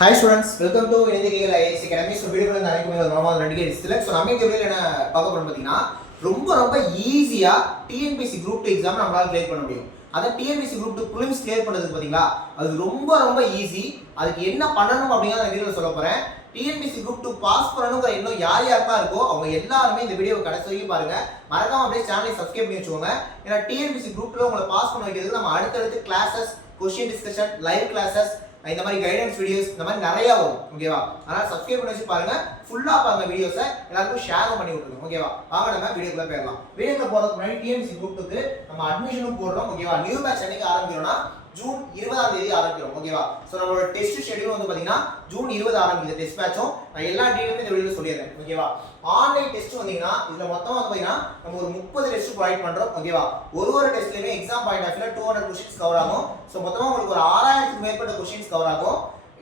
Hi students, welcome to Indian IAS Academy. So video ல நிறைய குமைகள் normal ரெண்டு case இல்ல. சோ நம்ம இந்த வீடியோல என்ன பார்க்க போறோம் பாத்தீங்கன்னா ரொம்ப ஈஸியா TNPSC group 2 எக்ஸாம் நம்மளால கிளியர் பண்ண முடியும். அத TNPSC group 2 prelims கிளியர் பண்றதுக்கு பாத்தீங்களா அது ரொம்ப ஈஸி. அதுக்கு என்ன பண்ணணும் அப்படிங்கறத நான் வீடியோல சொல்ல போறேன். TNPSC group 2 பாஸ் பண்ணனும்ங்கற இன்னும் யாரெல்லாம் இருக்கோ அவங்க எல்லாரும் இந்த வீடியோவை கடைசி வரைக்கும் பாருங்க. மறக்காம அப்படியே சேனலை சப்ஸ்கிரைப் பண்ணி வச்சுக்கோங்க. ஏன்னா TNPSC group 2 உங்களை பாஸ் பண்ண வைக்கிறதுக்கு நம்ம அடுத்தடுத்து classes, question discussion, live classes இந்த மாதிரி கைடன்ஸ் வீடியோஸ் இந்த மாதிரி நிறைய வரும். ஓகேவா? அதனால சப்ஸ்கிரைப் பண்ணி வச்சு பாருங்க. ஃபுல்லா பாருங்க வீடியோஸை எல்லாருக்கும் ஷேர் பண்ணி விட்டுருங்க. ஓகேவா? வாங்க நம்ம வீடியோக்குள்ள போயிடலாம். வீடியோக்குள்ள போறதுக்கு முன்னாடி TNPSC group 2க்கு நம்ம அட்மிஷனும் போடுறோம். ஓகேவா? நியூ பேட்ச் என்னைக்கு ஆரம்பிக்கிறோம்னா ஜூன் 20ஆம் தேதி ஆரம்பிக்கிறோம். ஓகேவா? சோ நம்மளோட டெஸ்ட் ஷெட்யூல் வந்து பாத்தீங்கன்னா ஜூன் 20 ஆரம்பிக்குது டெஸ்ட் பேட்சும். நான் எல்லா டீடைலும் இந்த வீடியோல சொல்லிடுறேன். ஓகேவா? ஆன்லைன் டெஸ்ட் வந்தீங்கன்னா இதுல மொத்தமா வந்து பாத்தீங்கன்னா நம்ம ஒரு 30 டெஸ்ட் ப்ரொவைட் பண்றோம். ஓகேவா? ஒரு டெஸ்ட்லயே எக்ஸாம் பாயிண்ட் ஆஃப் வியூல 200 क्वेश्चंस கவர் ஆகும். சோ மொத்தமா உங்களுக்கு ஒரு 6000 க்கு மேற்பட்ட क्वेश्चंस கவர் ஆகும்.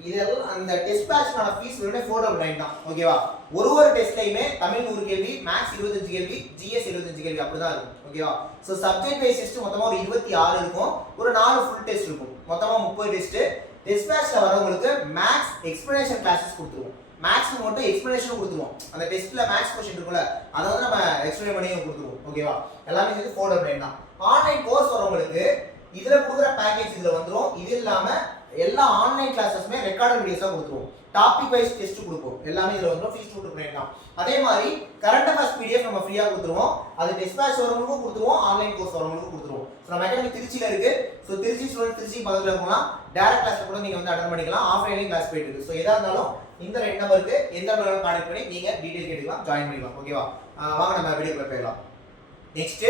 இதெல்லாம் அந்த டெஸ்ட் பேட்ச்க்கான ஃபீஸ் வெறும் 499 தான். ஓகேவா? ஒரு டெஸ்ட்லயுமே தமிழ் 100 கேள்வி, மேத்ஸ் 25 கேள்வி, ஜிஎஸ் 75 கேள்வி அப்படி தான் இருக்கும். ஓகேவா? சோ சப்ஜெக்ட் வைஸ் டெஸ்ட் மொத்தமா ஒரு 26 இருக்கும். ஒரு 4 ஃபுல் டெஸ்ட் இருக்கும். மொத்தமா 30 டெஸ்ட். டெஸ்ட் பேட்ச்ல வரவங்களுக்கு மேத்ஸ் எக்ஸ்பிளனேஷன் கிளாसेस கொடுத்துருவோம். மேத்ஸ்க்கு மட்டும் எக்ஸ்பிளனேஷன் கொடுத்துருவோம். அந்த டெஸ்ட்ல மேத்ஸ் क्वेश्चन இருக்குல அத வந்து நம்ம எக்ஸ்பிளைன் பண்ணி கொடுத்துருவோம். ஓகேவா? எல்லாமே இது 499 தான். ஆன்லைன் கோர்ஸ் வரவங்களுக்கு இதுல கொடுக்குற பேக்கேஜ் இதுல வந்துரும். இது இல்லாம எல்லா ஆன்லைன் கிளாसेसமே ரெக்கார்டட் வீடியோஸா கொடுத்துருவோம். டாபிக் வைஸ் டெஸ்ட் கொடுப்போம். எல்லாமே இதுல வந்து ஃபீஸ் 229 தான். அதே மாதிரி கரண்ட் அஃபேர்ஸ் பிடிஎஃப் நம்ம ஃப்ரீயா கொடுத்துருவோம். அது டெஸ்ட் பேட்ச் வரவங்களுக்கும் கொடுத்துருவோம், ஆன்லைன் கோர்ஸ் வரவங்களுக்கும் கொடுத்துருவோம். சோ நம்ம அகாடமி திருச்சியில இருக்கு. சோ திருச்சி ஸ்டூடண்ட் திருச்சி பக்கத்துல இருக்கவங்க டைரக்ட் கிளாஸ்ல கூட நீங்க வந்து அட்டெண்ட் பண்ணிக்கலாம். ஆஃப்லைன்லயும் கிளாஸ் போயிட்டு இருக்கு. சோ எதா இருந்தாலும் இந்த ரெண்டு நம்பருக்கு எந்த நம்பருக்கு கான்டாக்ட் பண்ணி நீங்க டீடைல் கேட்டுக்கலாம், ஜாயின் பண்ணிக்கலாம். ஓகேவா? வாங்க நம்ம வீடியோக்குள்ள போயிடலாம். நெக்ஸ்ட்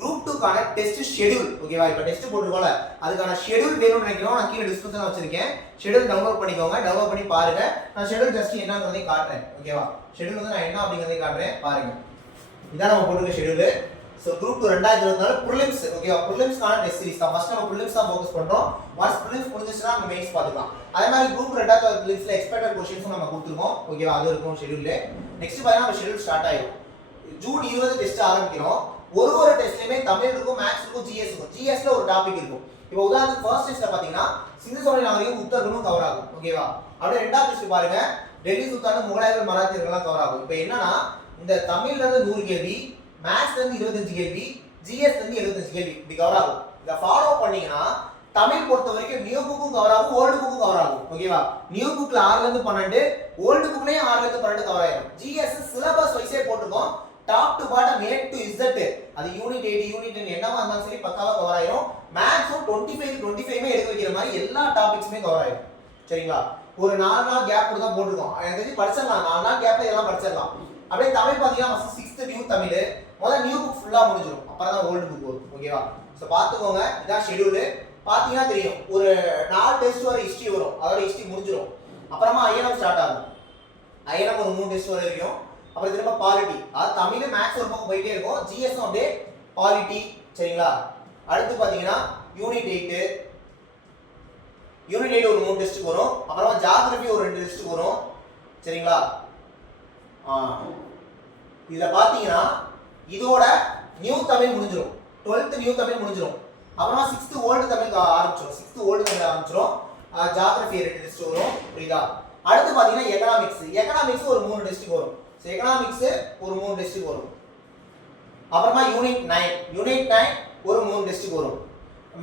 குரூப் 2 கான டெஸ்ட் ஷெட்யூல். ஓகேவா? இப்போ டெஸ்ட் போட்டுருக்கோம்ல அதுக்கான ஷெட்யூல் வேணும்னு நினைக்கிறோம். நான் கீழ டிஸ்கிரிப்ஷன்ல வச்சிருக்கேன். ஷெட்யூல் டவுன்லோட் பண்ணிக்கோங்க. டவுன்லோட் பண்ணி பாருங்க. நான் ஷெட்யூல் ஜஸ்ட் என்னங்கறதை காட்டுறேன். ஓகேவா? ஷெட்யூல் வந்து நான் என்ன அப்படிங்கறதை காட்டுறேன் பாருங்க. இதான் நம்ம போட்டுருக்க ஷெட்யூல். So group 2 2024 prelims. ஓகேவா? prelims கான டெஸ்ட் சீரிஸ் தான். ஃபர்ஸ்ட் நம்ம prelims தான் ஃபோக்கஸ் பண்றோம். once prelims முடிஞ்சிச்சுனா நம்ம மெயின்ஸ் பாத்துக்கலாம். அதே மாதிரி குரூப் 2024 prelims ல எக்ஸ்பெக்டட் क्वेश्चंस நம்ம கொடுத்துருக்கோம். ஓகேவா? அது இருக்கும் ஷெட்யூல்ல. நெக்ஸ்ட் பாத்தீங்கன்னா நம்ம ஷெட்யூல் ஸ்டார்ட் ஆயிடும். ஜூன் 20 டெஸ்ட் ஆரம்பிக்கிறோம். ஒரு டெஸ்ட்லயுமே தமிழ் இருக்கும், மேத்ஸ் இருக்கும், ஜிஎஸ் இருக்கும். ஜிஎஸ்ல ஒரு டாபிக் இருக்கும். இப்போ உதாரணத்துக்கு ஃபர்ஸ்ட் டெஸ்ட்ல பாத்தீங்கன்னா சிந்து சமவெளி நாகரிகம் உத்தரகணும் கவர் ஆகும். ஓகேவா? அப்படியே ரெண்டாவது டெஸ்ட் பாருங்க டெல்லி சுல்தானு முகலாயர்கள் மராத்தியர்கள்லாம் கவர் ஆகும். இப்போ என்னன்னா இந்த தமிழ்ல இருந்து 100 கேள்வி, மேத்ஸ்ல இருந்து 25 கேள்வி, ஜிஎஸ்ல இருந்து 75 கேள்வி இப்படி கவர் ஆகும். இத ஃபாலோ பண்ணீங்கன்னா தமிழ் பொறுத்த வரைக்கும் நியூ புக்கும் கவர் ஆகும், ஓல்ட் புக்கும் கவர் ஆகும். ஓகேவா? நியூ புக்ல 6ல இருந்து 12, ஓல்ட் புக்லயே 6ல இருந்து 12 கவர் ஆயிடும். ஜிஎஸ் சிலபஸ் வைஸே போட்டுக்கோம். Top to bottom A to Z அது யூனிட் 8 யூனிட் 10 என்னவா இருந்தாலும் சரி பக்காவா கவர் ஆயிரும். மேத்ஸும் 25 மே எடுக்க வைக்கிற மாதிரி எல்லா டாபிக்ஸ்மே கவர் ஆயிரும். சரிங்களா? ஒரு 4 நாள் கேப் கூட தான் போட்டுருக்கோம். எனக்கு தெரிஞ்சு படிச்சிடலாம். 4 நாள் கேப்ல எல்லாம் படிச்சிடலாம். அப்படியே தமிழ் பாத்தீங்கன்னா ஃபர்ஸ்ட் 6th நியூ தமிழ் முதல்ல நியூ புக் ஃபுல்லா முடிஞ்சிரும். அப்புறம் தான் ஓல்ட் புக் வரும். ஓகேவா? சோ பாத்துக்கோங்க. இதான் ஷெட்யூல். பாத்தீங்கன்னா தெரியும். ஒரு 4 டெஸ்ட் வரை ஹிஸ்டரி வரும். அதோட ஹிஸ்டரி முடிஞ்சிரும். அப்புறமா ஐஎன்எம் ஸ்டார்ட் ஆகும். ஐஎன்எம் ஒரு 3 டெஸ்ட் வரை இருக்கும். அப்புறம் திரும்ப பாலிட்டி. அது தமிழ் மேத்ஸ் ஒரு பக்கம் போயிட்டே இருக்கும். ஜிஎஸ் அப்படியே பாலிட்டி. சரிங்களா? அடுத்து பாத்தீங்கன்னா யூனிட் 8 ஒரு 3 டெஸ்ட் வரும். அப்புறமா ஜியோகிராஃபி ஒரு 2 டெஸ்ட் வரும். சரிங்களா? இத பாத்தீங்கன்னா இதோட நியூ தமிழ் முடிஞ்சிரும். 12th நியூ தமிழ் முடிஞ்சிரும். அப்புறமா 6th ஓல்ட் தமிழ் ஆரம்பிச்சிரும். 6th ஓல்ட் தமிழ் ஆரம்பிச்சிரும். ஜியோகிராஃபி 2 டெஸ்ட் வரும். புரியுதா? அடுத்து பாத்தீங்கன்னா எகனாமிக்ஸ் ஒரு 3 டெஸ்ட் வரும். சோ எகனாமிக்ஸ் ஒரு 3 டெஸ்ட் வரும். அப்புறமா யூனிட் 9 ஒரு 3 டெஸ்ட் வரும்.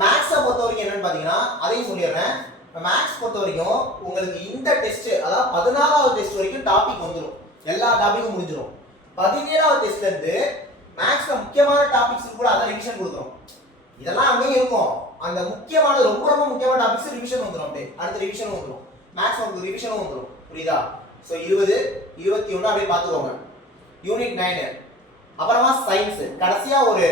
மேத்ஸை பொறுத்த வரைக்கும் என்னன்னு பாத்தீங்கன்னா அதையும் சொல்லிடுறேன். மேத்ஸ் பொறுத்த வரைக்கும் உங்களுக்கு இந்த டெஸ்ட் அதாவது 14வது டெஸ்ட் வரைக்கும் டாபிக் வந்துரும். எல்லா டாபிக்கும் முடிஞ்சிரும். 17வது டெஸ்ட்ல இருந்து மேத்ஸ்ல முக்கியமான டாபிக்ஸ் கூட அத ரிவிஷன் கொடுக்கிறோம். இதெல்லாம் அங்கேயே இருக்கும். அந்த முக்கியமான ரொம்ப முக்கியமான டாபிக்ஸ் ரிவிஷன் வந்துரும். அப்படியே அடுத்த ரிவிஷன் வந்துரும். மேத்ஸ் உங்களுக்கு ரிவிஷனும் வந்துரும். புரியுதா? சோ 20 21 அப்படியே பாத்துக்கோங்க. யூனிட் 9 அப்புறமா சயின்ஸ் கடைசியா ஒரு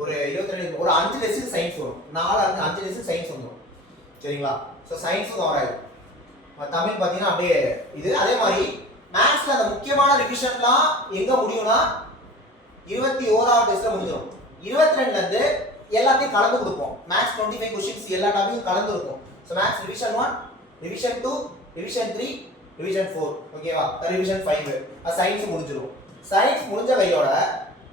22 ஒரு 5 டெஸ்ட் சயின்ஸ் வரும். 5 டெஸ்ட் சயின்ஸ் வந்துரும். சரிங்களா? சோ சயின்ஸும் கவர் ஆயிடும். தமிழ் பாத்தீங்கன்னா அப்படியே இது அதே மாதிரி மேத்ஸ்ல அந்த முக்கியமான ரிவிஷன்லாம் எங்க முடியும்னா 21வது டெஸ்ட்ல முடிஞ்சிரும். 22ல இருந்து எல்லாத்தையும் கலந்து கொடுப்போம். மேத்ஸ் 25 क्वेश्चंस எல்லா டாபிக்கும் கலந்து இருக்கும். So maths revision 1, revision 2, revision 3, revision 4. ஓகேவா? ரிவிஷன் 5 சயின்ஸ் முடிஞ்சிரும். சயின்ஸ் முடிஞ்ச கையோட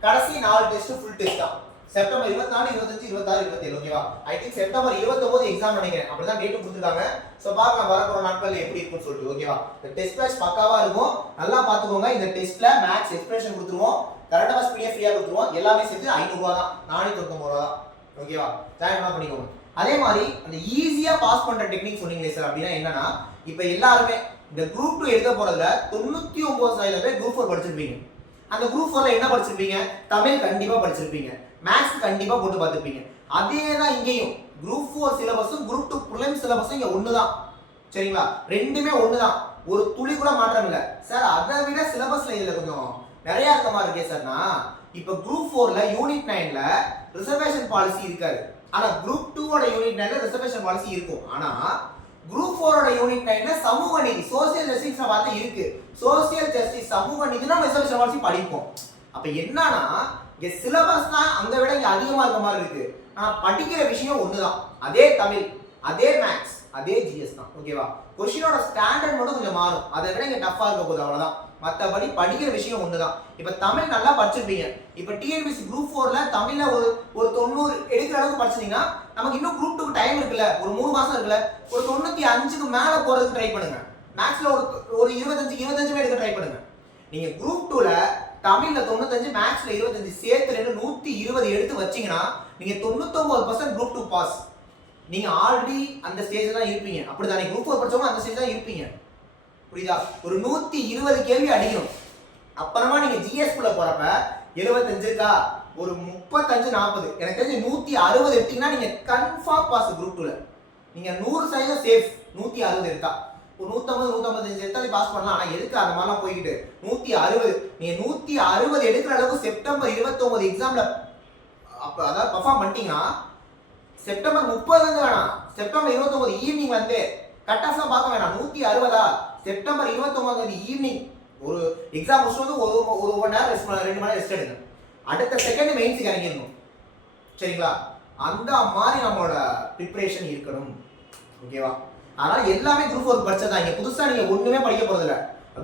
கடைசி 4 டெஸ்ட் ஃபுல் டெஸ்ட் தான். செப்டம்பர் 24, 25, 26, 27 ஓகேவா? ஐ திங்க் செப்டம்பர் 29 எக்ஸாம் நினைக்கிறேன். அப்படிதான் டேட் கொடுத்துருக்காங்க. சோ பார்க்கலாம் வரப்போற நாட்கள்ல எப்படி இருக்கும்னு சொல்லிட்டு ஓகேவா? இந்த டெஸ்ட் பேட்ச் பக்காவா இருக்கும். நல்லா பாத்துக்கோங்க. இந்த டெஸ்ட்ல மேத்ஸ் எக்ஸ்பிரஷன் கொடுத்துருவோம். கரண்ட் அஃபேர்ஸ் PDF ஃப்ரீயா கொடுத்துருவோம். எல்லாமே சேர்த்து 500 ரூபாய் தான். 499 ரூபாய் தான். ஓகேவா? ஜாயின் பண்ணிக்கோங்க. அதே மாதிரி அந்த ஈஸியா பாஸ் பண்ற டெக்னிக் சொன்னீங்களே சார் அப்படின்னா என்னன்னா, இப்போ எல்லாருமே இந்த குரூப் 2 எழுத போறதுல 99% பேர் குரூப் 4 படிச்சிருப்பீங்க. அந்த குரூப் 4ல என்ன படிச்சிருப்பீங்க? தமிழ் கண்டிப்பா படிச்சிருப்பீங்க. மேத்ஸ் கண்டிப்பா போட்டு பார்த்திருப்பீங்க. அதே தான் இங்கேயும் குரூப் 4 சிலபஸும் குரூப் 2 பிரிலிம்ஸ் சிலபஸும் இங்க ஒண்ணுதான். சரிங்களா? ரெண்டுமே ஒண்ணுதான். ஒரு துளி கூட மாற்றம் இல்ல. சார் அதை விட சிலபஸ்ல இதுல கொஞ்சம் நிறைய இருக்கமா இருக்கே சார்னா, இப்போ குரூப் 4ல யூனிட் 9ல ரிசர்வேஷன் பாலிசி இருக்காது. ஆனா குரூப் 2 ஓட யூனிட் 9ல ரிசர்வேஷன் பாலிசி இருக்கும். ஆனா குரூப் 4 ஓட யூனிட் 9ல சமூக நீதி சோசியல் ஜஸ்டிஸ் வார்த்தை இருக்கு. சோசியல் ஜஸ்டிஸ் சமூக நீதினா ரிசர்வேஷன் பாலிசி படிப்போம். அப்ப என்னன்னா இங்க சிலபஸ் தான் அங்க விட இங்க அதிகமா இருக்க மாதிரி இருக்கு. ஆனா படிக்கிற விஷயம் ஒண்ணுதான். அதே தமிழ், அதே மேத்ஸ், அதே GS தான். ஓகேவா? क्वेश्चनோட ஸ்டாண்டர்ட் மட்டும் கொஞ்சம் மாறும். அதை விட இங்க டஃபா இருக்க போகுது அவ்வளவுதான். மத்தபடி படிக்கிற விஷயம் ஒண்ணுதான். இப்ப தமிழ் நல்லா படிச்சிருப்பீங்க. இப்ப TNPSC குரூப் 4ல தமிழ்ல ஒரு 90 எடுக்கிற அளவுக்கு படிச்சீங்கன்னா நமக்கு இன்னும் குரூப் 2க்கு டைம் இருக்குல்ல, ஒரு 3 மாசம் இருக்குல்ல, ஒரு 95க்கு மேல போறதுக்கு ட்ரை பண்ணுங்க. மேத்ஸ்ல ஒரு 25 எடுக்க ட்ரை பண்ணுங்க. நீங்க குரூப் 2ல தமிழ்ல 95, மேத்ஸ்ல 25 சேர்த்து 120 எடுத்து வச்சீங்கன்னா நீங்க 99% குரூப் 2 பாஸ். நீங்க ஆல்ரெடி அந்த ஸ்டேஜ்ல தான் இருப்பீங்க. அப்படிதானே? குரூப் 4 படிச்சவங்க அந்த ஸ்டேஜ் தான் இருப்பீங்க. புரியுதா? ஒரு 120 கேள்வி அடிக்கணும். அப்புறமா நீங்க GS குள்ள போறப்ப 75 இருக்கா, ஒரு 35 40 எனக்கு தெரிஞ்சு 160 எடுத்தீங்கன்னா நீங்க கன்ஃபார்ம் பாஸ் குரூப் 2ல. நீங்க 100% சேஃப். 160 எடுத்தா ஒரு 150 155 எடுத்தாலே பாஸ் பண்ணலாம். ஆனா எதுக்கு அந்த மாதிரிலாம் போய்கிட்டு 160 நீங்க 160 எடுக்கிற அளவுக்கு செப்டம்பர் 29 எக்ஸாம்ல அப்ப அதாவது பெர்ஃபார்ம் பண்ணிட்டீங்கன்னா செப்டம்பர் 30 வந்து வேணாம், செப்டம்பர் 29 ஈவினிங் வந்து கட் ஆஃப்லாம் பார்க்க வேணாம். 160 செப்டம்பர் 29 ஈவினிங் ஒரு எக்ஸாம் முடிச்சு வந்து ஒரு 1 நேரம் ரெஸ்ட் 2 மணி நேரம் ரெஸ்ட் எடுங்க. அடுத்த செகண்ட் மெயின்ஸ்க்கு இறங்கிடணும். சரிங்களா? அந்த மாதிரி நம்மளோட ப்ரிப்பரேஷன் இருக்கணும். ஓகேவா? அதனால எல்லாமே குரூப் 4 படிச்சதா. இங்க புதுசா நீங்க ஒண்ணுமே படிக்க போறது இல்ல.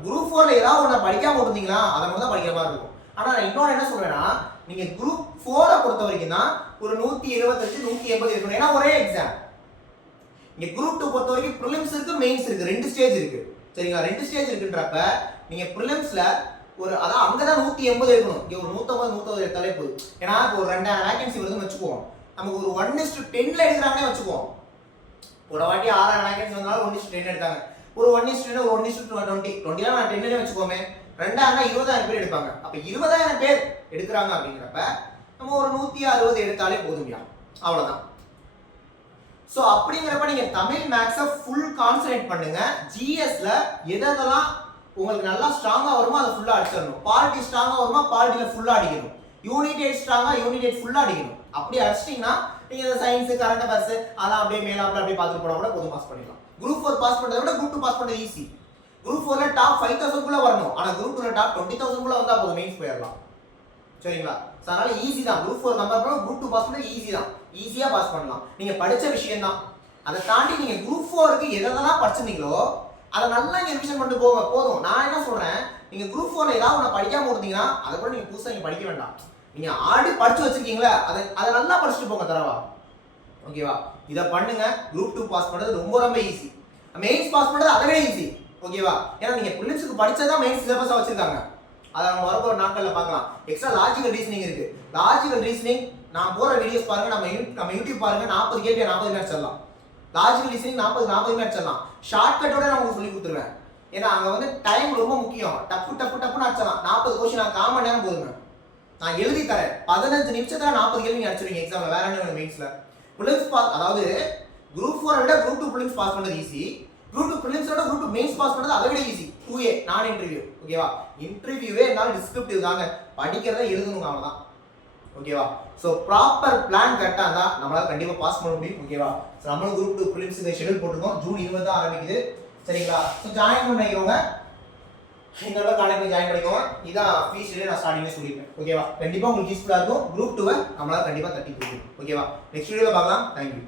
குரூப் 4ல ஏதாவது ஒண்ணு படிக்காம இருந்தீங்களா அதை மட்டும் தான் படிக்கிற மாதிரி இருக்கும். ஆனா நான் இன்னொரு என்ன சொல்றேன்னா, நீங்க குரூப் 4 பொறுத்த வரைக்கும் தான் ஒரு 178 180 இருக்கணும். ஏன்னா ஒரே எக்ஸாம். இங்க குரூப் 2 பொறுத்த வரைக்கும் ப்ரிலிம்ஸ் இருக்கு, மெயின்ஸ் இருக்கு, 2 ஸ்டேஜ் இருக்கு. சரிங்களா? 2 ஸ்டேஜ் இருக்குன்றப்ப நீங்க ப்ரிலிம்ஸ்ல ஒரு அதான் அங்கதான் 180 இருக்கணும். இங்க ஒரு 150 160 எடுத்தாலே போதும். ஏன்னா இப்போ ஒரு 2000 வேகன்சி வருதுன்னு வச்சுக்குவோம். நமக்கு ஒரு 1:10ல எடுக்கிறாங்கன்னே வச்சுக்குவோம். ஒரு வாட்டி 6000 வேகன்சி வந்தாலும் 1:10 எடுத்தாங்க. ஒரு 1:10 ஒரு 1:20 20ல நான் 10னே வச்சுக்கோமே. 2000 20,000 பேர் எடுப்பாங்க. அப்ப 20,000 பேர் எடுக்கிறாங்க அப்படிங்கிறப்ப நம்ம ஒரு 160 எடுத்தாலே போதும்யா. அவ்வளவுதான். சோ அப்படிங்கிறப்ப நீங்க தமிழ் மேத்ஸை ஃபுல் கான்சன்ட்ரேட் பண்ணுங்க. GSல எதெல்லாம் உங்களுக்கு நல்லா ஸ்ட்ராங்கா வருமோ அதை ஃபுல்லா அடிச்சிடணும். பாலிட்டி ஸ்ட்ராங்கா வருமா பாலிட்டில ஃபுல்லா அடிக்கணும். யூனிட் 8 ஸ்ட்ராங்கா யூனிட் 8 ஃபுல்லா அடிக்கணும். அப்படி அடிச்சிட்டீங்கன்னா நீங்க இந்த சயின்ஸ் கரண்ட் அஃபேர்ஸ் அதெல்லாம் அப்படியே மேலாப்ல அப்படியே பார்த்துட்டு போனா கூட போதும் பாஸ் பண்ணிடலாம். குரூப் 4 பாஸ் பண்றதை விட குரூப் 2 பாஸ் பண்றது ஈஸி. குரூப் 4ல டாப் 5000 குள்ள வரணும். ஆனா குரூப் 2ல டாப் 20000 குள்ள வந்தா போதும் மெயின்ஸ் போயிடலாம். சரிங்களா? அதனால ஈஸி தான். குரூப் 4 நம்பர் பண்ணா குரூப் 2 பாஸ் பண்ணா ஈஸி தான். ஈஸியா பாஸ் பண்ணலாம். நீங்க படிச்ச விஷயம் தான். அதை தாண்டி நீங்க குரூப் 4க்கு எதெல்லாம் படிச்சிருந்தீங்களோ அதை நல்லா ரிவிஷன் பண்ணிட்டு போக போதும். நான் என்ன சொல்றேன், நீங்க குரூப் 4ல ஏதாவது ஒண்ணு படிக்காம இருந்தீங்கன்னா அதை கூட நீங்க புதுசா நீங்க படிக்க வேண்டாம். நீங்க ஆல்ரெடி படிச்சு வச்சிருக்கீங்களா அதை நல்லா படிச்சுட்டு போங்க தரவா. ஓகேவா? இதை பண்ணுங்க. குரூப் 2 பாஸ் பண்றது ரொம்ப ரொம்ப ஈஸி. மெயின்ஸ் பாஸ் பண்றது அதை விட ஈஸி. ஓகேவா? ஏன்னா நீங்க பிரிலிம்ஸ்க்கு படிச்சதா மெயின்ஸ் சிலபஸா வச்சிருக்காங்க. அதை நம்ம வரப்போற நாட்கள்ல பார்க்கலாம். எக்ஸ்ட்ரா லாஜிக்கல் ரீசனிங் இருக்கு. லாஜிக்கல் ரீசனிங் நான் போற வீடியோஸ் பாருங்க, நம்ம யூடியூப் பாருங்க. 40 கேள்வி 40 மினிட்ஸ் சொல்லலாம். லாஜிக்கல் ரீசனிங் 40 மினிட்ஸ் சொல்லலாம். ஷார்ட்கட்டோட நான் உங்களுக்கு சொல்லி கொடுத்துருவேன். ஏன்னா அங்க வந்து டைம் ரொம்ப முக்கியம். டப்புன்னு அடிச்சலாம். 40 क्वेश्चन நான் 1/4 மணி நேரம் போதுங்க. நான் எழுதி தரேன். 15 நிமிஷத்துல 40 கேள்வி நீங்க அடிச்சிருவீங்க எக்ஸாம்ல. வேற என்ன மெயின்ஸ்ல பிரிலிம்ஸ் பாஸ், அதாவது குரூப் 4 விட குரூப் 2 பிரிலிம்ஸ் பாஸ் பண்றது ஈஸி. குரூப் 2 பிரிலிம்ஸ் விட குரூப் 2 மெயின்ஸ் பாஸ் பண்றது அதை விட ஈஸி. 2A நான் இன்டர்வியூ. ஓகேவா? இன்டர்வியூவே இருந்தாலும் டிஸ்கிரிப்டிவ் தாங்க. படிக்கிறத எழுதணுங்க அவ்வளவுதான். ஓகேவா? சோ ப்ராப்பர் பிளான் கரெக்டா இருந்தா நம்மளால கண்டிப்பா பாஸ் பண்ண முடியும். ஓகேவா? சோ நம்மளும் குரூப் 2 பிரிலிம்ஸ் இந்த ஷெட்யூல் போட்டுருக்கோம். ஜூன் 20 தான் ஆரம்பிக்குது. சரிங்களா? சோ ஜாயின் பண்ணிக்கோங்க. இந்த காலேஜ்ல ஜாயின் பண்ணிக்கோங்க. இதான் ஃபீஸ் ஷெட்யூல் நான் ஸ்டார்டிங்ல சொல்லிருக்கேன். ஓகேவா? கண்டிப்பா உங்களுக்கு யூஸ்ஃபுல்லா இருக்கும். குரூப் 2 நம்மளால கண்டிப்பா தட்டி போடுவோம். ஓகேவா? நெக்ஸ்ட் வீடியோல பார்க்கலாம். Thank you.